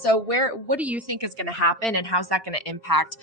So what do you think is going to happen, and how's that going to impact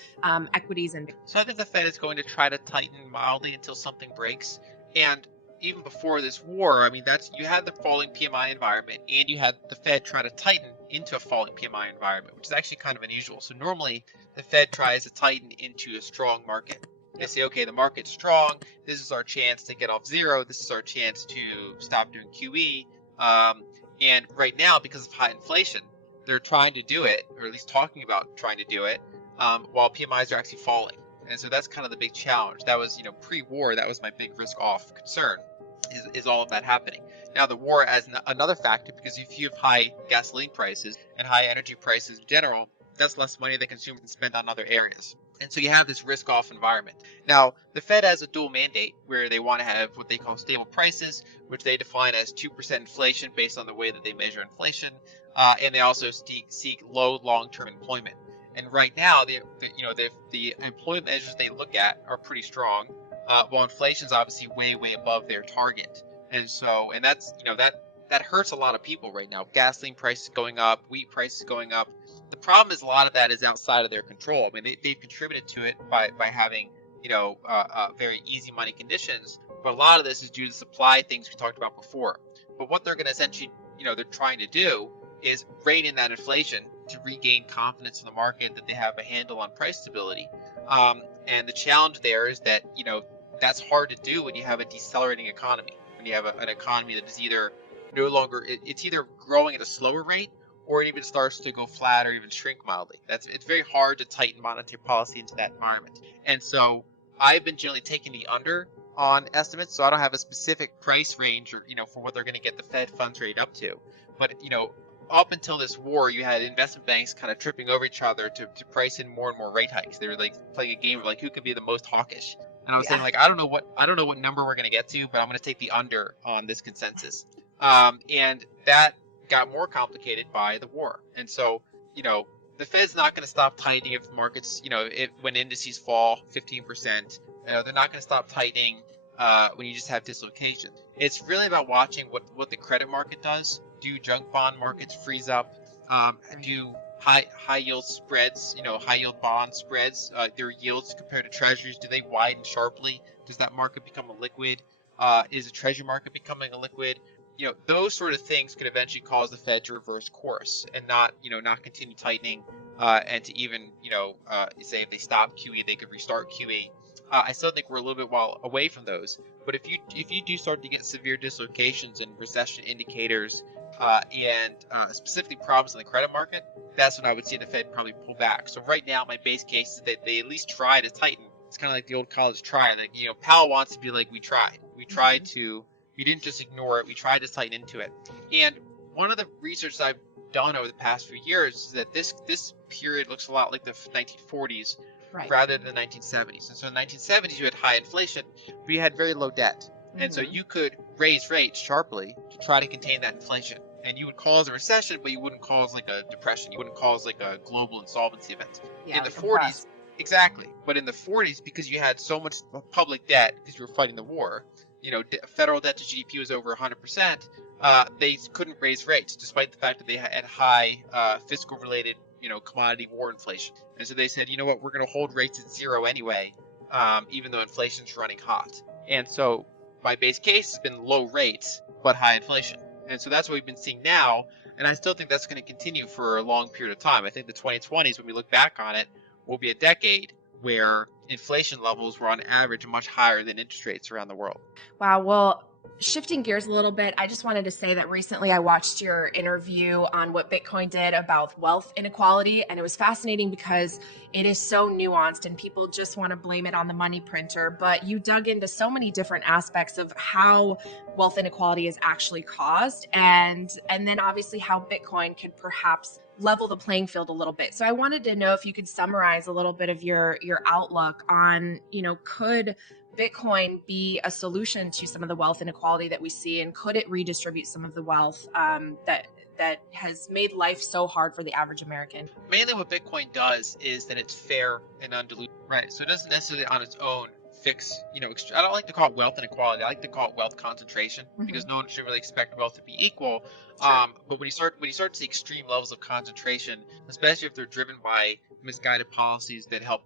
equities and? So I think the Fed is going to try to tighten mildly until something breaks. And even before this war, I mean, that's you had the falling PMI environment, and you had the Fed try to tighten into a falling PMI environment, which is actually kind of unusual. So normally the Fed tries to tighten into a strong market. They say, okay, the market's strong. This is our chance to get off zero. This is our chance to stop doing QE. Um, and right now, because of high inflation, they're trying to do it, or at least talking about trying to do it, while PMIs are actually falling. And so that's kind of the big challenge. That was, pre-war, that was my big risk-off concern, is all of that happening. Now, the war as another factor, because if you have high gasoline prices and high energy prices in general, that's less money the consumer can spend on other areas. And so you have this risk-off environment. Now, the Fed has a dual mandate where they want to have what they call stable prices, which they define as 2% inflation based on the way that they measure inflation, and they also seek low long-term employment. And right now, the employment measures they look at are pretty strong, while inflation is obviously way, way above their target. And that's, that hurts a lot of people right now. Gasoline prices going up, wheat prices going up. The problem is a lot of that is outside of their control. I mean, they've contributed to it by having, very easy money conditions. But a lot of this is due to supply things we talked about before. But what they're going to essentially, they're trying to do is rein in that inflation to regain confidence in the market that they have a handle on price stability. And the challenge there is that, that's hard to do when you have a decelerating economy, when you have an economy that is either no longer, it's either growing at a slower rate or it even starts to go flat or even shrink mildly. It's very hard to tighten monetary policy into that environment. And so I've been generally taking the under on estimates, so I don't have a specific price range or, for what they're going to get the Fed funds rate up to. But, up until this war, you had investment banks kind of tripping over each other to price in more and more rate hikes. They were like playing a game of like who could be the most hawkish. And I was saying like I don't know what number we're going to get to, but I'm going to take the under on this consensus. And that got more complicated by the war. And so, the Fed's not going to stop tightening if markets, when indices fall 15%. They're not going to stop tightening when you just have dislocation. It's really about watching what the credit market does. Do junk bond markets freeze up? Do high yield spreads, high yield bond spreads, their yields compared to treasuries, do they widen sharply? Does that market become a liquid? Is the treasury market becoming a liquid? Those sort of things could eventually cause the Fed to reverse course and not continue tightening, and to even, say if they stop QE, they could restart QE. I still think we're a little bit while away from those. But if you do start to get severe dislocations and recession indicators, and specifically problems in the credit market, that's when I would see the Fed probably pull back. So right now, my base case is that they at least try to tighten. It's kind of like the old college try. Like, Powell wants to be like, we tried. We didn't just ignore it. We tried to tighten into it. And one of the research that I've done over the past few years is that this period looks a lot like the 1940s, right, rather than the 1970s. And so in the 1970s, you had high inflation, but you had very low debt. And so you could raise rates sharply to try to contain that inflation. And you would cause a recession, but you wouldn't cause like a depression. You wouldn't cause like a global insolvency event. Yeah, in the 40s, exactly. But in the 40s, because you had so much public debt, because you were fighting the war, federal debt to GDP was over 100%. They couldn't raise rates, despite the fact that they had high fiscal-related, commodity war inflation. And so they said, you know what, we're going to hold rates at zero anyway, even though inflation's running hot. And so my base case has been low rates, but high inflation. And so that's what we've been seeing now. And I still think that's going to continue for a long period of time. I think the 2020s, when we look back on it, will be a decade where inflation levels were on average much higher than interest rates around the world. Wow. Well, shifting gears a little bit, I just wanted to say that recently I watched your interview on what Bitcoin did about wealth inequality, and it was fascinating because it is so nuanced and people just want to blame it on the money printer, but you dug into so many different aspects of how wealth inequality is actually caused, and then obviously how Bitcoin could perhaps level the playing field a little bit. So I wanted to know if you could summarize a little bit of your outlook on, could Bitcoin be a solution to some of the wealth inequality that we see, and could it redistribute some of the wealth that has made life so hard for the average American? Mainly what Bitcoin does is that it's fair and undiluted. Right. So it doesn't necessarily on its own fix, I don't like to call it wealth inequality. I like to call it wealth concentration because Hmm. no one should really expect wealth to be equal. Sure. But when you start to see extreme levels of concentration, especially if they're driven by misguided policies that help,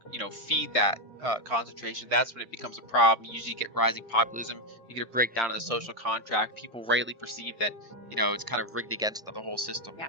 feed that concentration, that's when it becomes a problem. You usually get rising populism. You get a breakdown of the social contract. People rightly perceive that, it's kind of rigged against the whole system. Yeah.